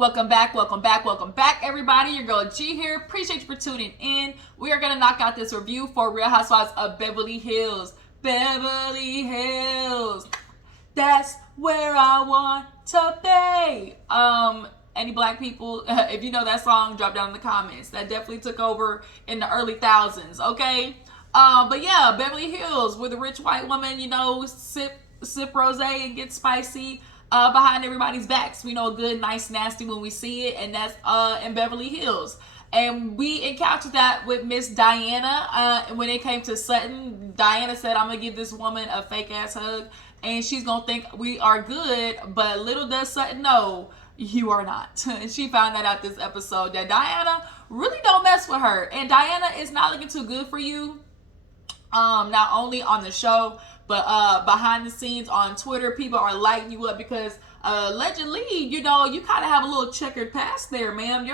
Welcome back, everybody. Your girl G here. Appreciate you for tuning in. We are going to knock out this review for Real Housewives of Beverly Hills. Beverly Hills. That's where I want to be. Any black people, if you know that song, drop down in the comments. That definitely took over in the early thousands, okay? But yeah, Beverly Hills, with a rich white woman, sip rosé and get spicy. Behind everybody's backs. We know a good, nice, nasty when we see it, and that's in Beverly Hills. And we encountered that with Miss Diana. When it came to Sutton, Diana said, I'm going to give this woman a fake-ass hug, and she's going to think we are good, but little does Sutton know, you are not. And she found that out this episode, that Diana really don't mess with her. And Diana is not looking too good for you, not only on the show, but behind the scenes on Twitter. People are lighting you up because allegedly, you kind of have a little checkered past there, ma'am.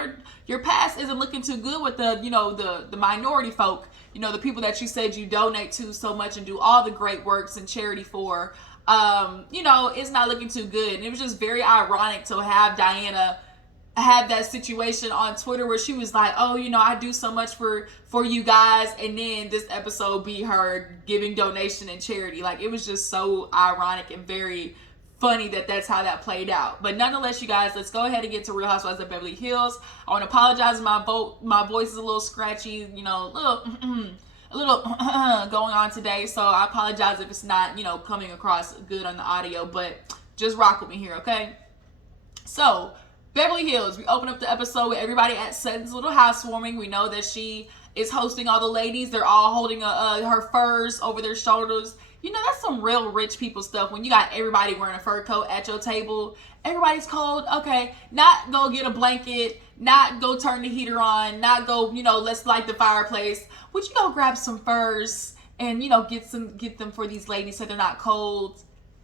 Your past isn't looking too good with the minority folk, the people that you said you donate to so much and do all the great works and charity for. It's not looking too good. And it was just very ironic to have Diana had that situation on Twitter where she was like, oh, I do so much for you guys, and then this episode be her giving donation and charity. Like, it was just so ironic and very funny that that's how that played out. But nonetheless, you guys, let's go ahead and get to Real Housewives of Beverly Hills. I want to apologize, my voice is a little scratchy, a little going on today, so I apologize if it's not coming across good on the audio, but just rock with me here, okay? So Beverly Hills, we open up the episode with everybody at Sutton's little housewarming. We know that she is hosting all the ladies. They're all holding her furs over their shoulders. That's some real rich people stuff when you got everybody wearing a fur coat at your table. Everybody's cold. Okay, not go get a blanket, not go turn the heater on, not go, let's light the fireplace. Would you go grab some furs and, get them for these ladies so they're not cold?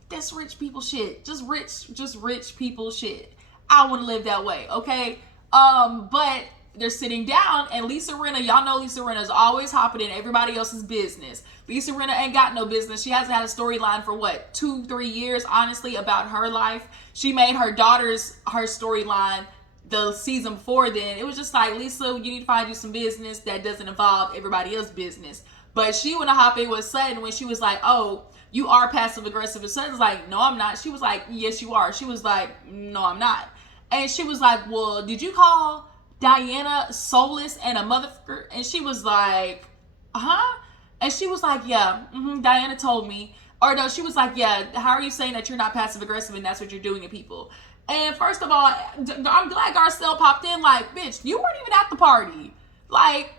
That's rich people shit. Just rich people shit. I want to live that way, okay? But they're sitting down, and Lisa Rinna, y'all know Lisa Rinna is always hopping in everybody else's business. Lisa Rinna ain't got no business. She hasn't had a storyline for 2-3 years, honestly, about her life. She made her daughter's her storyline the season before then. It was just like, Lisa, you need to find you some business that doesn't involve everybody else's business. But she went to hop in with Sutton when she was like, oh, you are passive aggressive. And Sutton's like, no, I'm not. She was like, yes, you are. She was like, no, I'm not. And she was like, well, did you call Diana soulless and a motherfucker? And she was like, huh? And she was like, yeah, Diana told me. Or no, she was like, yeah, how are you saying that you're not passive aggressive and that's what you're doing to people? And first of all, I'm glad Garcelle popped in like, bitch, you weren't even at the party. Like,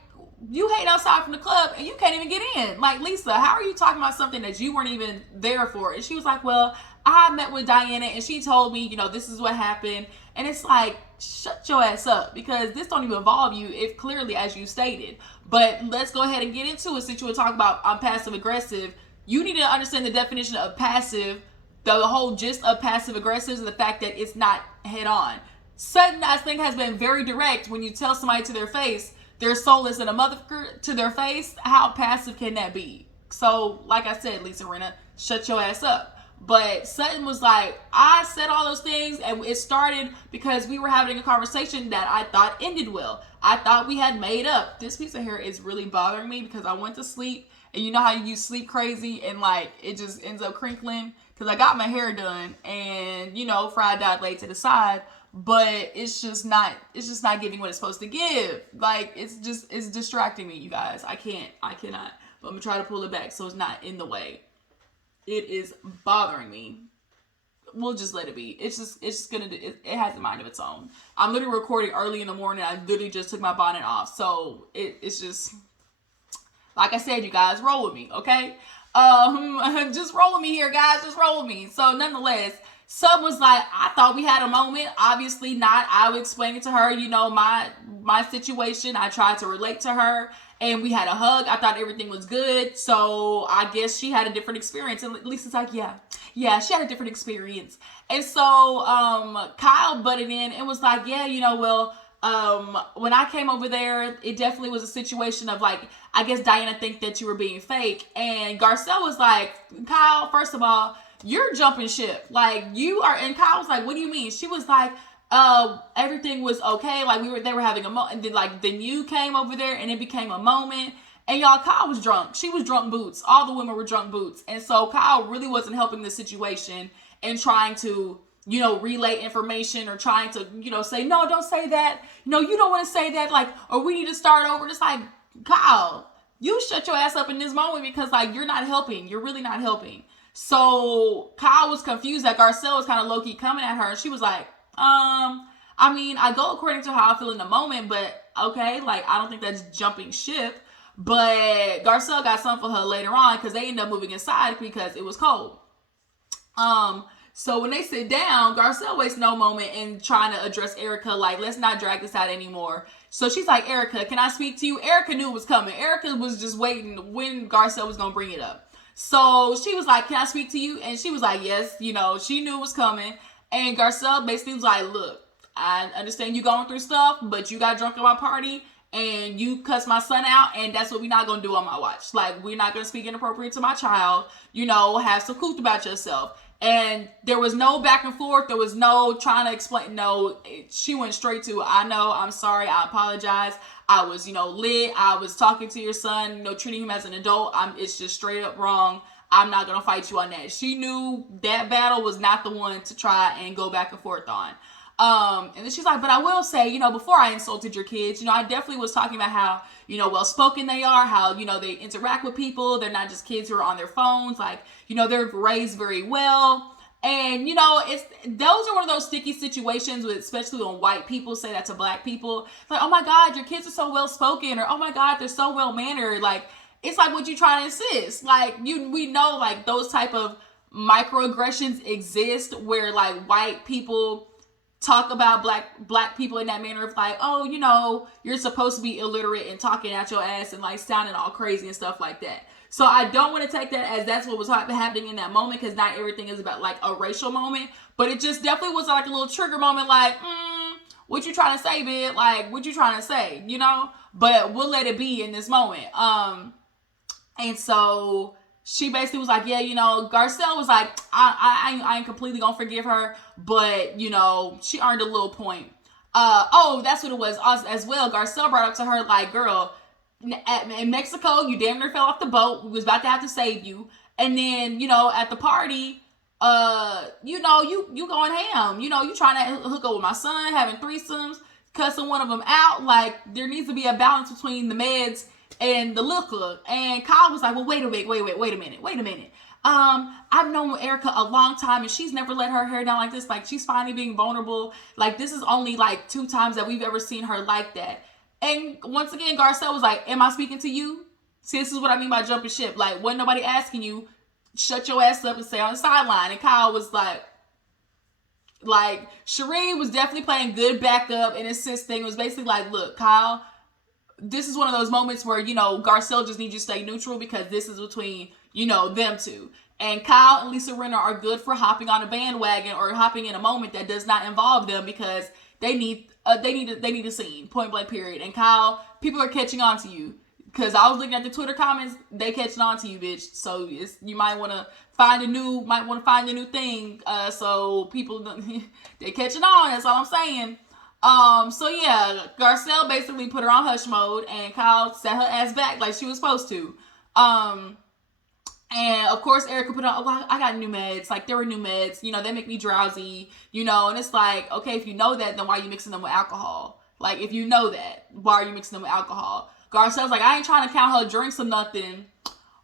you hate outside from the club and you can't even get in. Like, Lisa, how are you talking about something that you weren't even there for? And she was like, well, I met with Diana and she told me, this is what happened. And it's like, shut your ass up, because this don't even involve you, if clearly as you stated. But let's go ahead and get into it. Since you were talking about I'm passive aggressive, you need to understand the definition of passive. The whole gist of passive aggressive is the fact that it's not head on. Sutton, I think, has been very direct. When you tell somebody to their face they're soulless and a motherfucker to their face, how passive can that be? So, like I said, Lisa Rinna, shut your ass up. But Sutton was like, I said all those things, and it started because we were having a conversation that I thought ended well. I thought we had made up. This piece of hair is really bothering me because I went to sleep, and you know how you sleep crazy and like it just ends up crinkling? Because I got my hair done, and fried dot laid to the side, but it's just not giving what it's supposed to give. Like, it's distracting me, you guys. I cannot. But I'm gonna try to pull it back so it's not in the way. It is bothering me. We'll just let it be. It's just gonna do it. It has a mind of its own. I'm literally recording early in the morning. I literally just took my bonnet off, so it's just, like I said, you guys, roll with me, okay? Just roll with me here, guys. Just roll with me. So nonetheless, Sub was like, I thought we had a moment. Obviously not. I would explain it to her, my situation. I tried to relate to her. And we had a hug. I thought everything was good. So I guess she had a different experience. And Lisa's like, yeah, she had a different experience. And so Kyle butted in and was like, yeah, when I came over there, it definitely was a situation of like, I guess Diana think that you were being fake. And Garcelle was like, Kyle, first of all, you're jumping ship. Like, you are. And Kyle was like, what do you mean? She was like, everything was okay. Like they were having a moment, and then like then you came over there, and it became a moment. And y'all, Kyle was drunk. She was drunk boots. All the women were drunk boots, and so Kyle really wasn't helping the situation and trying to, you know, relay information or trying to, you know, say no, don't say that. No, you don't want to say that. Like, or we need to start over. Just like, Kyle, you shut your ass up in this moment because like you're not helping. You're really not helping. So Kyle was confused that Garcelle was kind of low-key coming at her, and she was like, I mean, I go according to how I feel in the moment, but okay, like I don't think that's jumping ship. But Garcelle got something for her later on because they ended up moving inside because it was cold. So when they sit down, Garcelle wastes no moment in trying to address Erika, like, let's not drag this out anymore. So she's like, Erika, can I speak to you? Erika knew it was coming. Erika was just waiting when Garcelle was gonna bring it up. So she was like, can I speak to you? And she was like, yes, you know, she knew it was coming. And Garcelle basically was like, look, I understand you going through stuff, but you got drunk at my party and you cussed my son out, and that's what we're not going to do on my watch. Like, we're not going to speak inappropriate to my child. You know, have some couth about yourself. And there was no back and forth. There was no trying to explain. No, she went straight to, I know, I'm sorry, I apologize. I was, you know, lit. I was talking to your son, you know, treating him as an adult. It's just straight up wrong. I'm not going to fight you on that. She knew that battle was not the one to try and go back and forth on. And then she's like, but I will say, you know, before I insulted your kids, you know, I definitely was talking about how, you know, well-spoken they are, how, you know, they interact with people. They're not just kids who are on their phones. Like, you know, they're raised very well. And, you know, those are one of those sticky situations with, especially when white people say that to black people. It's like, oh my God, your kids are so well-spoken, or oh my God, they're so well-mannered. Like, it's like what you trying to insist. Like, we know like those type of microaggressions exist where like white people talk about black people in that manner of like, oh, you know, you're supposed to be illiterate and talking at your ass and like sounding all crazy and stuff like that. So I don't want to take that as that's what was happening in that moment, because not everything is about like a racial moment, but it just definitely was like a little trigger moment, like, what you trying to say, bitch? Like, what you trying to say, you know? But we'll let it be in this moment. And so she basically was like, yeah, you know, Garcelle was like, I ain't completely gonna forgive her, but, you know, she earned a little point. That's what it was as well. Garcelle brought up to her, like, girl, in Mexico, you damn near fell off the boat. We was about to have to save you. And then, you know, at the party, you know, you going ham. You know, you trying to hook up with my son, having threesomes, cussing one of them out. Like, there needs to be a balance between the meds and the liquor. And Kyle was like, well, wait a minute. I've known Erika a long time, and she's never let her hair down like this. Like, she's finally being vulnerable. Like, this is only like 2 times that we've ever seen her like that. And once again, Garcelle was like, am I speaking to you? See, this is what I mean by jumping ship. Like, wasn't nobody asking you, shut your ass up and stay on the sideline. And Kyle was like, Shireen was definitely playing good backup and assisting. It was basically like, look, Kyle, this is one of those moments where, you know, Garcelle just needs you to stay neutral because this is between, you know, them two. And Kyle and Lisa Rinna are good for hopping on a bandwagon or hopping in a moment that does not involve them because they need a scene, point blank period. And Kyle, people are catching on to you. Because I was looking at the Twitter comments, they catching on to you, bitch. So you might want to find a new thing. So people, they catching on. That's all I'm saying. So yeah, Garcelle basically put her on hush mode, and Kyle set her ass back like she was supposed to. And of course, Erika put on, I got new meds. Like, there were new meds. You know, they make me drowsy. You know, and it's like, okay, if you know that, then why are you mixing them with alcohol? Like, if you know that, why are you mixing them with alcohol? Garcelle's like, I ain't trying to count her drinks or nothing.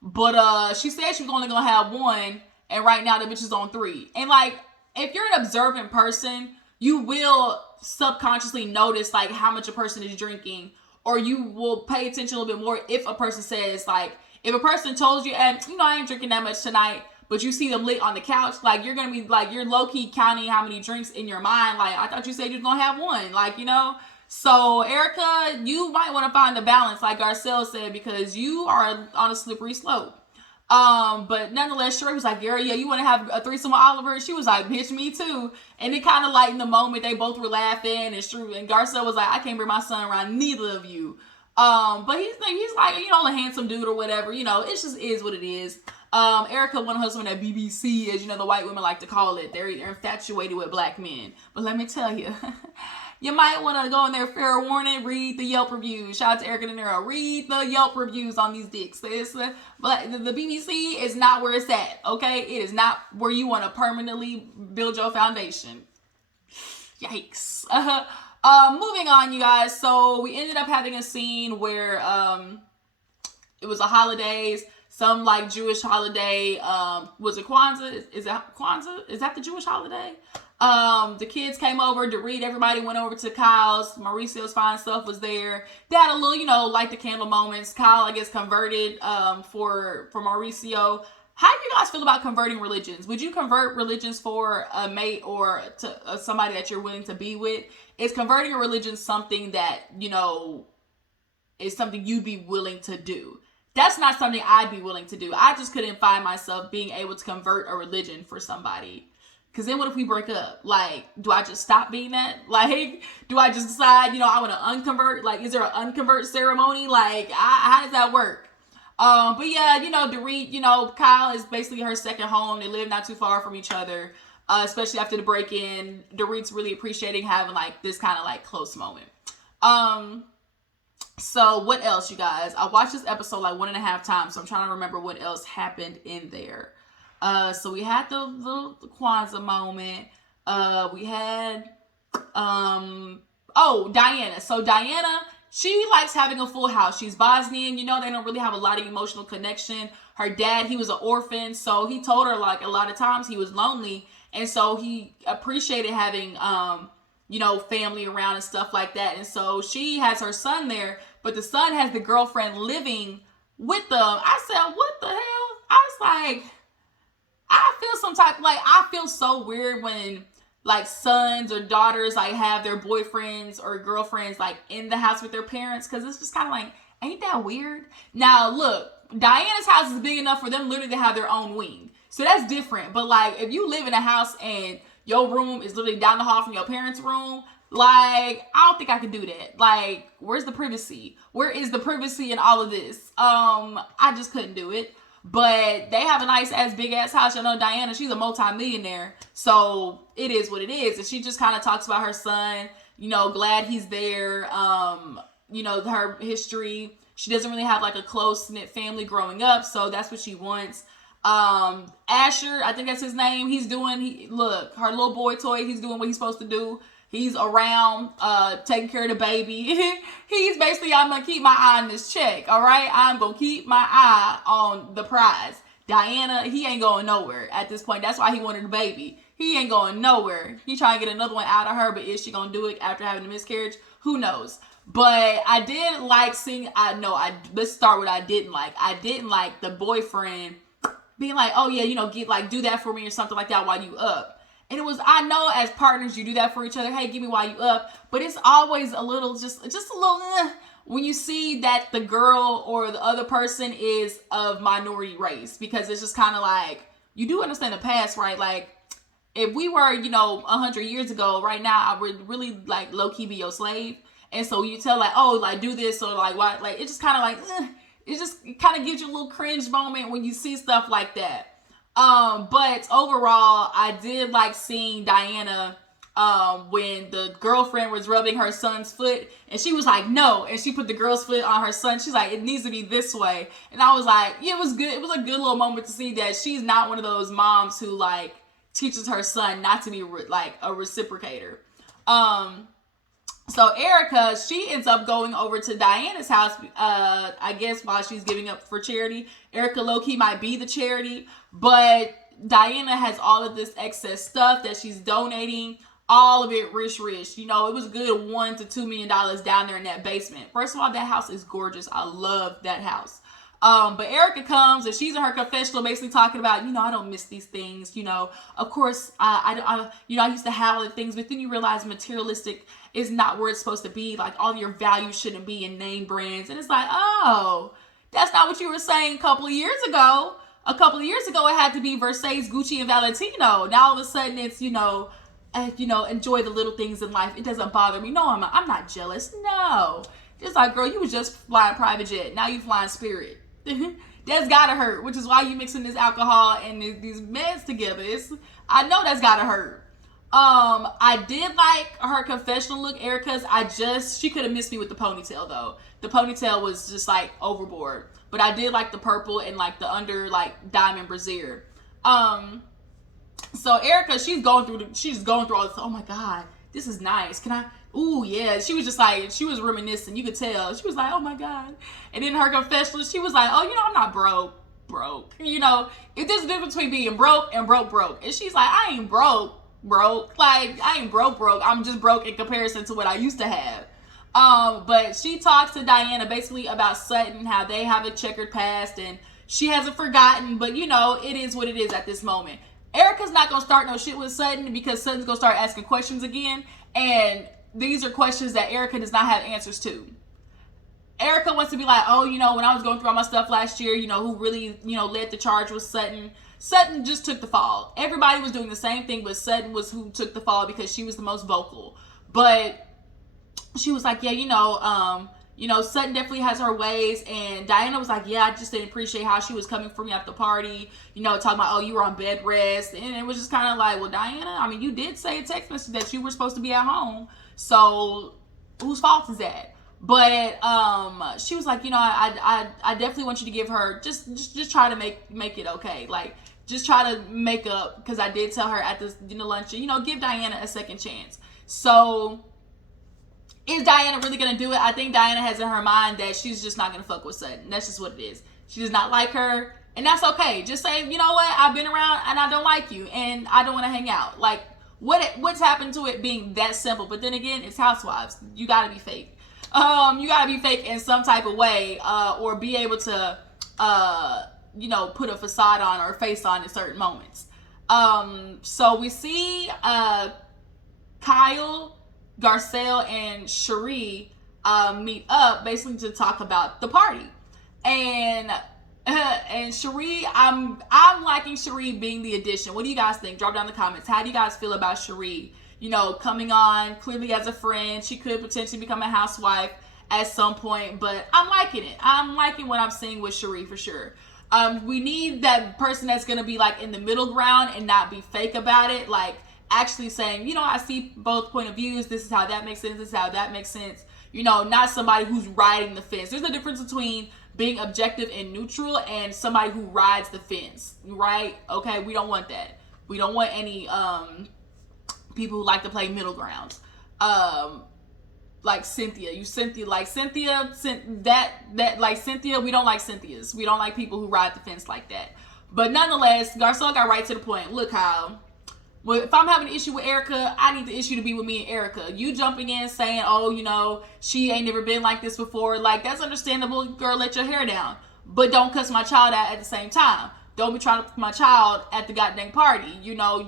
But she said she was only going to have 1. And right now, the bitch is on 3. And like, if you're an observant person, you will subconsciously notice like how much a person is drinking, or you will pay attention a little bit more if a person says, like, if a person told you, you know, I ain't drinking that much tonight, but you see them lit on the couch, like, you're gonna be like, you're low-key counting how many drinks in your mind. Like, I thought you said you was gonna have 1, like, you know. So Erika, you might want to find a balance, like Garcelle said, because you are on a slippery slope. But nonetheless, Sheree was like, yeah, you want to have a threesome with Oliver? She was like, bitch, me too. And it kind of lightened the moment. They both were laughing, and Garcelle was like, I can't bring my son around neither of you. But he's like, you know, a handsome dude or whatever. You know, it just is what it is. Erika won her husband at BBC, as you know, the white women like to call it. They're infatuated with black men. But let me tell you, you might want to go in there, fair warning, read the Yelp reviews. Shout out to Erika De Niro. Read the Yelp reviews on these dicks. But the BBC is not where it's at, okay? It is not where you want to permanently build your foundation. Yikes. Moving on, you guys. So we ended up having a scene where it was a holidays, some like Jewish holiday. Was it Kwanzaa? Is that Kwanzaa? Is that the Jewish holiday? The kids came over. Dorit, everybody went over to Kyle's. Mauricio's fine stuff was there. They had a little, you know, light the candle moments. Kyle, I guess, converted for Mauricio. How do you guys feel about converting religions? Would you convert religions for a mate or to somebody that you're willing to be with? Is converting a religion something that, you know, is something you'd be willing to do? That's not something I'd be willing to do. I just couldn't find myself being able to convert a religion for somebody. Because then what if we break up? Like, do I just stop being that? Like, do I just decide, you know, I want to unconvert? Like, is there an unconvert ceremony? Like, how does that work? But yeah, you know, Dorit, you know, Kyle is basically her second home. They live not too far from each other, especially after the break-in. Dorit's really appreciating having, like, this kind of, like, close moment. So what else, you guys? I watched this episode, like, 1.5 times, so I'm trying to remember what else happened in there. So we had the Kwanzaa moment. We had, Diana. So Diana, she likes having a full house. She's Bosnian. You know, they don't really have a lot of emotional connection. Her dad, he was an orphan. So he told her, like, a lot of times he was lonely. And so he appreciated having, you know, family around and stuff like that. And so she has her son there, but the son has the girlfriend living with them. I said, what the hell? I was like, I feel some type, like, I feel so weird when, like, sons or daughters, like, have their boyfriends or girlfriends, like, in the house with their parents, because it's just kind of like, ain't that weird? Now, look, Diana's house is big enough for them literally to have their own wing, so that's different. But, like, if you live in a house and your room is literally down the hall from your parents' room, like, I don't think I could do that. Like, where's the privacy? Where is the privacy in all of this? I just couldn't do it. But they have a nice ass big ass house. You know, Diana, she's a multi-millionaire, so it is what it is. And she just kind of talks about her son, you know, glad he's there. You know, her history. She doesn't really have like a close-knit family growing up, so that's what she wants. Asher, I think that's his name. Look, her little boy toy, he's doing what he's supposed to do. He's around, taking care of the baby. He's basically, I'm going to keep my eye on this check, all right? I'm going to keep my eye on the prize. Diana, he ain't going nowhere at this point. That's why he wanted the baby. He ain't going nowhere. He trying to get another one out of her, but is she going to do it after having a miscarriage? Who knows? But I did like seeing, let's start with what I didn't like. I didn't like the boyfriend being like, oh yeah, you know, do that for me or something like that while you up. And it was, I know as partners, you do that for each other. Hey, give me while you up. But it's always a little, just a little, when you see that the girl or the other person is of minority race. Because it's just kind of like, you do understand the past, right? Like, if we were, you know, 100 years ago, right now, I would really, like, low-key be your slave. And so you tell, like, oh, like, do this, or, like, why? Like, it just kind of like, it kind of gives you a little cringe moment when you see stuff like that. But overall, I did like seeing Diana, when the girlfriend was rubbing her son's foot and she was like, no. And she put the girl's foot on her son. She's like, it needs to be this way. And I was like, yeah, it was good. It was a good little moment to see that she's not one of those moms who like teaches her son not to be like a reciprocator. So Erika, she ends up going over to Diana's house, I guess while she's giving up for charity. Erika low-key might be the charity, but Diana has all of this excess stuff that she's donating, all of it rich. You know, it was a good $1 to $2 million down there in that basement. First of all, that house is gorgeous. I love that house. But Erika comes and she's in her confessional basically talking about, you know, I don't miss these things. You know, of course, I used to have all the things, but then you realize materialistic is not where it's supposed to be. Like, all your value shouldn't be in name brands. And it's like, oh, that's not what you were saying a couple of years ago. A couple of years ago, it had to be Versace, Gucci, and Valentino. Now, all of a sudden, it's, enjoy the little things in life. It doesn't bother me. No, I'm not jealous. No. Just like, girl, you was just flying private jet. Now you flying Spirit. That's gotta hurt, which is why you mixing this alcohol and these meds together. I know that's gotta hurt. I did like her confessional look, Erika's. She could have missed me with the ponytail though. The ponytail was just like overboard. But I did like the purple and like the under like diamond brassiere. So Erika, she's going through all this. Oh my God, this is nice. Can I? Ooh, yeah. She was just like, she was reminiscing. You could tell. She was like, oh my God. And then her confessional, she was like, oh, I'm not broke. If there's a difference between being broke and broke. And she's like, I ain't broke. Like, I ain't broke. I'm just broke in comparison to what I used to have. But she talks to Diana basically about Sutton, how they have a checkered past, and she hasn't forgotten, but it is what it is at this moment. Erika's not gonna start no shit with Sutton because Sutton's gonna start asking questions again, and these are questions that Erika does not have answers to. Erika wants to be like, oh, when I was going through all my stuff last year, who really, led the charge was Sutton. Sutton just took the fall. Everybody was doing the same thing, but Sutton was who took the fall because she was the most vocal. But she was like, yeah, Sutton definitely has her ways. And Diana was like, yeah, I just didn't appreciate how she was coming for me at the party, talking about, oh, you were on bed rest. And it was just kind of like, well, Diana, I mean, you did say a text message that you were supposed to be at home. So whose fault is that? But she was like, I definitely want you to give her, just try to make it okay. Like, just try to make up, because I did tell her at this luncheon, give Diana a second chance. So is Diana really going to do it? I think Diana has in her mind that she's just not going to fuck with Sutton. That's just what it is. She does not like her, and that's okay. Just say, you know what? I've been around, and I don't like you, and I don't want to hang out. Like, what's happened to it being that simple? But then again, it's Housewives. You got to be fake. You got to be fake in some type of way, or be able to, put a facade on or face on in certain moments. So we see Kyle, Garcelle, and Cherie meet up basically to talk about the party. And Cherie, I'm liking Cherie being the addition. What do you guys think? Drop down in the comments. How do you guys feel about Cherie? Coming on clearly as a friend. She could potentially become a housewife at some point, but I'm liking it. I'm liking what I'm seeing with Cherie for sure. We need that person that's going to be like in the middle ground and not be fake about it. Like, actually saying, I see both point of views. This is how that makes sense. This is how that makes sense. Not somebody who's riding the fence. There's a difference between being objective and neutral and somebody who rides the fence, right? Okay, we don't want that. We don't want any people who like to play middle grounds. Like Cynthia. Cynthia, like Cynthia, we don't like Cynthias. We don't like people who ride the fence like that. But nonetheless, Garcelle got right to the point. Look, Kyle, well, if I'm having an issue with Erika, I need the issue to be with me and Erika. You jumping in saying, oh, she ain't never been like this before. Like, that's understandable. Girl, let your hair down. But don't cuss my child out at the same time. Don't be trying to put my child at the goddamn party.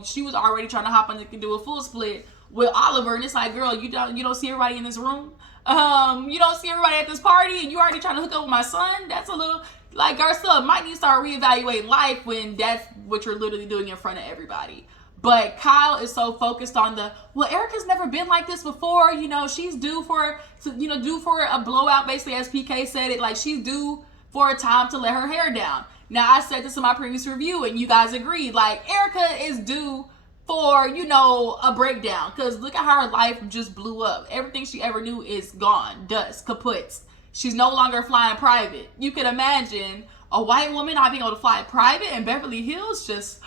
She was already trying to hop on and do a full split with Oliver. And it's like, girl, you don't see everybody in this room? You don't see everybody at this party and you already trying to hook up with my son? That's a little, like, Garcelle might need to start reevaluating life when that's what you're literally doing in front of everybody. But Kyle is so focused on Erika's never been like this before. She's due for a blowout, basically, as PK said it. Like, she's due for a time to let her hair down. Now, I said this in my previous review, and you guys agreed. Like, Erika is due for, a breakdown. Because look at how her life just blew up. Everything she ever knew is gone. Dust. Kaputs. She's no longer flying private. You can imagine a white woman not being able to fly private in Beverly Hills. Just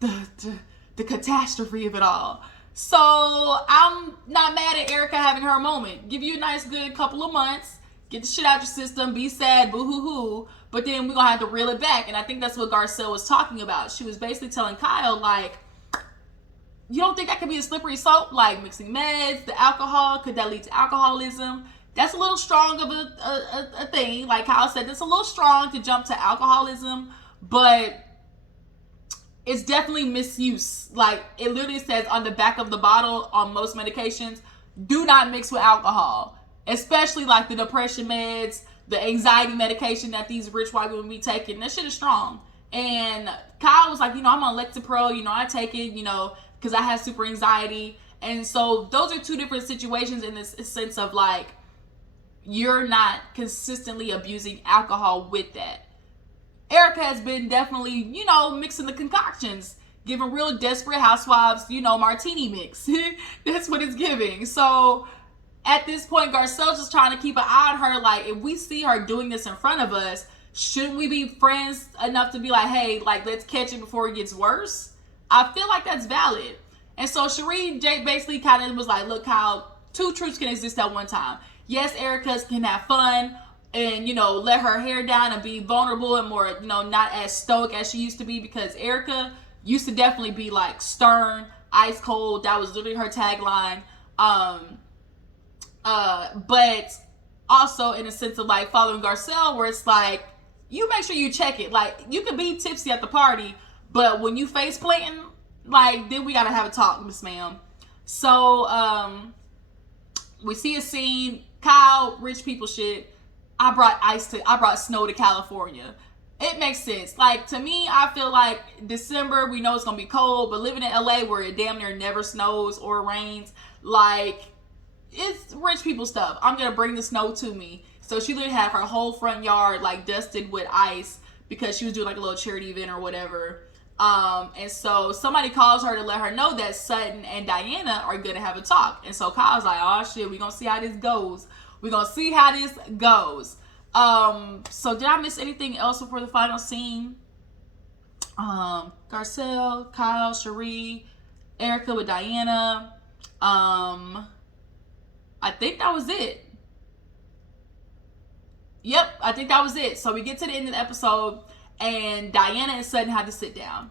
the catastrophe of it all. So I'm not mad at Erika having her moment. Give you a nice good couple of months, get the shit out your system, be sad, boo-hoo-hoo, but then we're gonna have to reel it back. And I think that's what Garcelle was talking about. She was basically telling Kyle, like, you don't think that could be a slippery slope? Like mixing meds, the alcohol, could that lead to alcoholism? That's a little strong of a thing. Like Kyle said, that's a little strong to jump to alcoholism, but it's definitely misuse. Like, it literally says on the back of the bottle on most medications, do not mix with alcohol. Especially like the depression meds, the anxiety medication that these rich white women be taking. That shit is strong. And Kyle was like, I'm on Lexapro, I take it, because I have super anxiety. And so those are two different situations in this sense of like, you're not consistently abusing alcohol with that. Erika has been definitely, you know, mixing the concoctions, giving real desperate housewives, you know, martini mix. That's what it's giving. So at this point, Garcelle's just trying to keep an eye on her. Like, if we see her doing this in front of us, shouldn't we be friends enough to be like, hey, like, let's catch it before it gets worse? I feel like that's valid. And so Sheree basically kind of was like, look, Kyle, two truths can exist at one time. Yes, Erika's can have fun and, you know, let her hair down and be vulnerable and more, you know, not as stoic as she used to be, because Erika used to definitely be like stern, ice cold. That was literally her tagline. But also in a sense of like following Garcelle, where it's like, you make sure you check it. Like, you can be tipsy at the party, but when you face planting, like, then we gotta have a talk, Miss Ma'am. So we see a scene. Kyle, rich people shit. I brought snow to California. It makes sense. Like, to me, I feel like December, we know it's gonna be cold, but living in LA where it damn near never snows or rains, like, it's rich people stuff. I'm gonna bring the snow to me. So she literally had her whole front yard like dusted with ice because she was doing like a little charity event or whatever. And so somebody calls her to let her know that Sutton and Diana are gonna have a talk. And so Kyle's like, oh shit, we gonna see how this goes. We gonna see how this goes. So did I miss anything else before the final scene? Garcelle, Kyle, Sheree, Erika with Diana. I think that was it. Yep, I think that was it. So we get to the end of the episode, and Diana and Sutton had to sit down.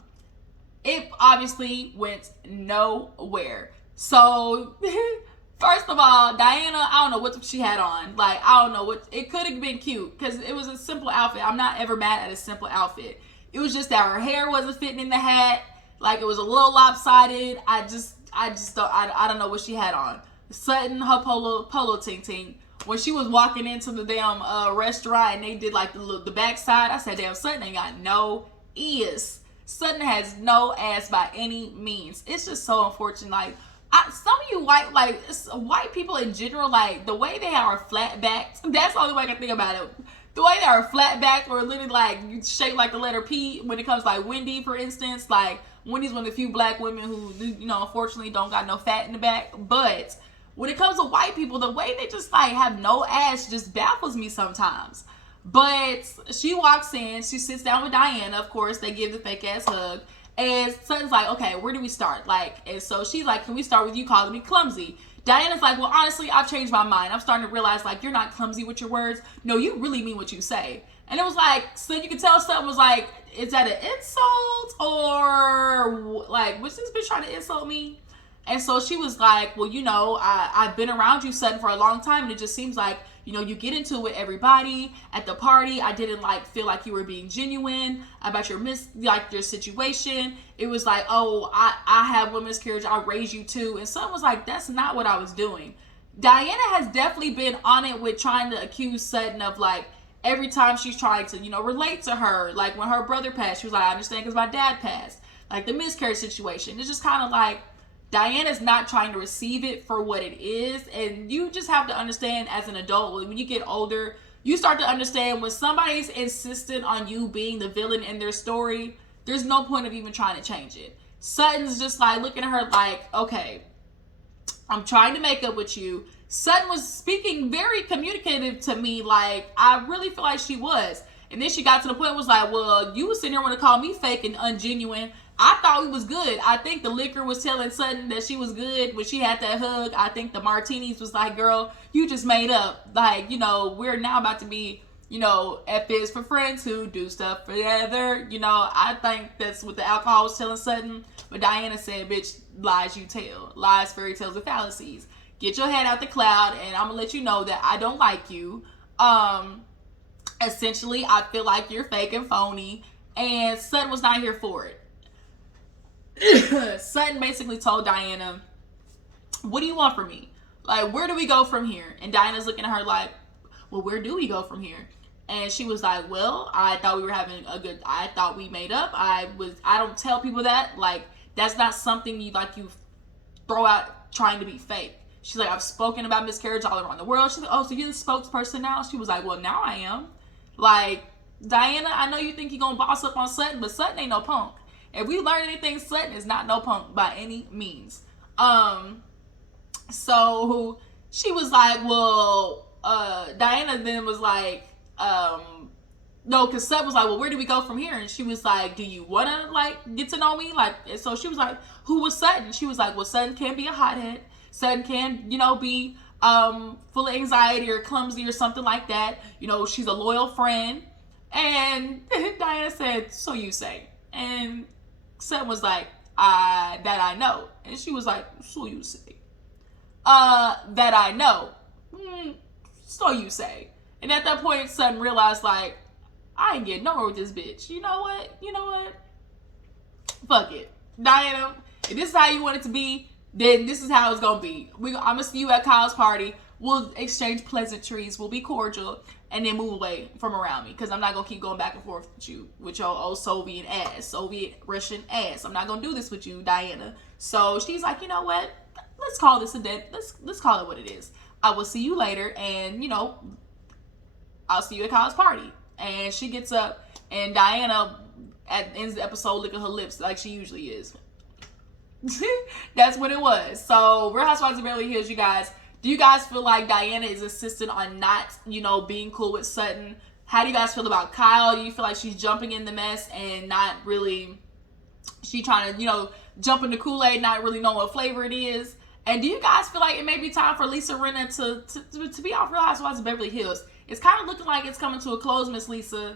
It obviously went nowhere. So, first of all, Diana, I don't know what she had on. Like, I don't know what, it could have been cute, because it was a simple outfit. I'm not ever mad at a simple outfit. It was just that her hair wasn't fitting in the hat. Like, it was a little lopsided. I don't know what she had on. Sutton, her polo ting ting. When she was walking into the damn restaurant and they did like the backside, I said, damn, Sutton ain't got no ears. Sutton has no ass by any means. It's just so unfortunate. Like, some of you white people in general, like, the way they are flat backed, that's the only way I can think about it. The way they are flat backed or literally like shaped like the letter P when it comes to like Wendy, for instance. Like, Wendy's one of the few black women who, you know, unfortunately don't got no fat in the back. But when it comes to white people, the way they just like have no ass just baffles me sometimes. But she walks in, she sits down with Diana, of course, they give the fake ass hug. And Sutton's like, okay, where do we start? Like, and so she's like, can we start with you calling me clumsy? Diana's like, well, honestly, I've changed my mind. I'm starting to realize, like, you're not clumsy with your words. No, you really mean what you say. And it was like, so you could tell Sutton was like, is that an insult? Or, like, was this bitch trying to insult me? And so she was like, well, you know, I've been around you, Sutton, for a long time, and it just seems like, you know, you get into it with everybody at the party. I didn't like feel like you were being genuine about your your situation. It was like, oh, I have one miscarriage, I raised you too. And Sutton was like, that's not what I was doing. Diana has definitely been on it with trying to accuse Sutton of like every time she's trying to, you know, relate to her. Like when her brother passed, she was like, I understand because my dad passed. Like the miscarriage situation. It's just kind of like Diana's not trying to receive it for what it is. And you just have to understand as an adult, when you get older, you start to understand when somebody's insistent on you being the villain in their story, there's no point of even trying to change it. Sutton's just like looking at her like, okay, I'm trying to make up with you. Sutton was speaking very communicative to me. Like, I really feel like she was. And then she got to the point was like, well, you was sitting there want to call me fake and ungenuine. I thought we was good. I think the liquor was telling Sutton that she was good when she had that hug. I think the martinis was like, girl, you just made up. Like, you know, we're now about to be, you know, F is for friends who do stuff together. You know, I think that's what the alcohol was telling Sutton. But Diana said, bitch, lies you tell. Lies, fairy tales, and fallacies. Get your head out the cloud, and I'm gonna let you know that I don't like you. Essentially, I feel like you're fake and phony. And Sutton was not here for it. Sutton basically told Diana, what do you want from me? Like, where do we go from here? And Diana's looking at her like, well, where do we go from here? And she was like, well, I thought we were having a good, I thought we made up. I don't tell people that. Like, that's not something you throw out trying to be fake. She's like, I've spoken about miscarriage all around the world. She's like, oh, so you're the spokesperson now? She was like, well, now I am. Like, Diana, I know you think you're gonna boss up on Sutton, but Sutton ain't no punk. If we learn anything, Sutton is not no punk by any means. So she was like, well, Diana then was like, no, because Sutton was like, well, where do we go from here? And she was like, do you want to, like, get to know me? Like, and so she was like, who was Sutton? She was like, well, Sutton can be a hothead. Sutton can, be full of anxiety or clumsy or something like that. She's a loyal friend. And Diana said, so you say. And Sutton was like, that I know. And she was like, so you say. That I know. So you say. And at that point, Sutton realized, like, I ain't getting nowhere with this bitch. You know what? Fuck it. Diana, if this is how you want it to be, then this is how it's gonna be. I'm gonna see you at Kyle's party. We'll exchange pleasantries. We'll be cordial. And then move away from around me. Because I'm not gonna keep going back and forth with you. With your old Soviet ass. Soviet Russian ass. I'm not gonna do this with you, Diana. So she's like, you know what? Let's call this a day. Let's call it what it is. I will see you later. And, I'll see you at Kyle's party. And she gets up, and Diana ends the episode licking her lips like she usually is. That's what it was. So, Real Housewives of Beverly Hills, you guys. Do you guys feel like Diana is insistent on not, being cool with Sutton? How do you guys feel about Kyle? Do you feel like she's jumping in the mess and not really, she trying to, jump in the Kool-Aid, not really know what flavor it is? And do you guys feel like it may be time for Lisa Rinna to be off Real Housewives of Beverly Hills? It's kind of looking like it's coming to a close, Miss Lisa.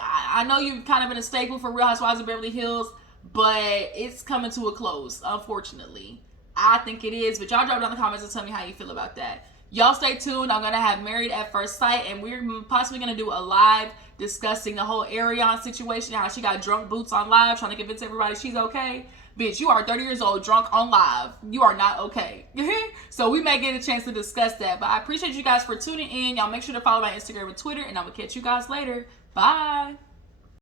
I know you've kind of been a staple for Real Housewives of Beverly Hills, but it's coming to a close, unfortunately. I think it is, but y'all drop down in the comments and tell me how you feel about that. Y'all stay tuned. I'm going to have Married at First Sight, and we're possibly going to do a live discussing the whole Ariane situation, how she got drunk boots on live, trying to convince everybody she's okay. Bitch, you are 30 years old, drunk on live. You are not okay. So we may get a chance to discuss that. But I appreciate you guys for tuning in. Y'all make sure to follow my Instagram and Twitter. And I'm going to catch you guys later. Bye.